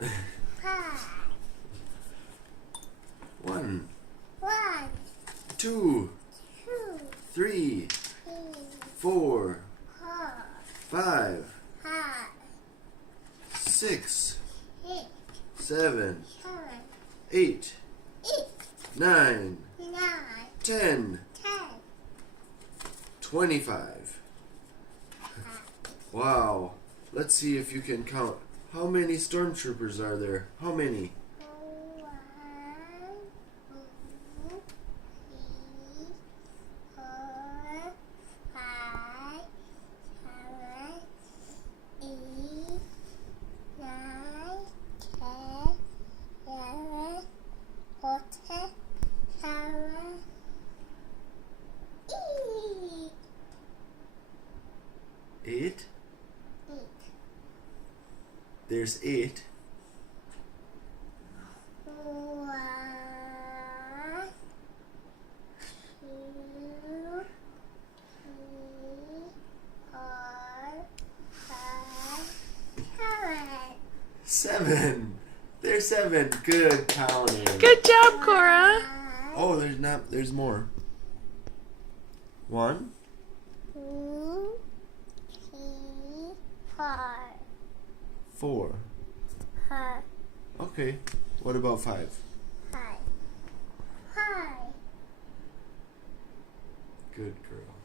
5. 1, 1, 2, 2, 3, 3, 4, 4, 5, 5, 6, 6, 7, 7, 8, 8, 9, 9, 10, 10. 25. Wow. Let's see if you can count. How many stormtroopers are there? How many? 1, 2, 3, 4, 5, 7, 8, 9, 10, 11, 14, 7, 8. 8? There's 8. 1, 2, 3, 4, 5, 7. 7. There's 7. Good counting. Good job, Cora. Oh, there's more. 1, 2, 3, 4, 4. 5, Okay. What about 5? 5. Good girl.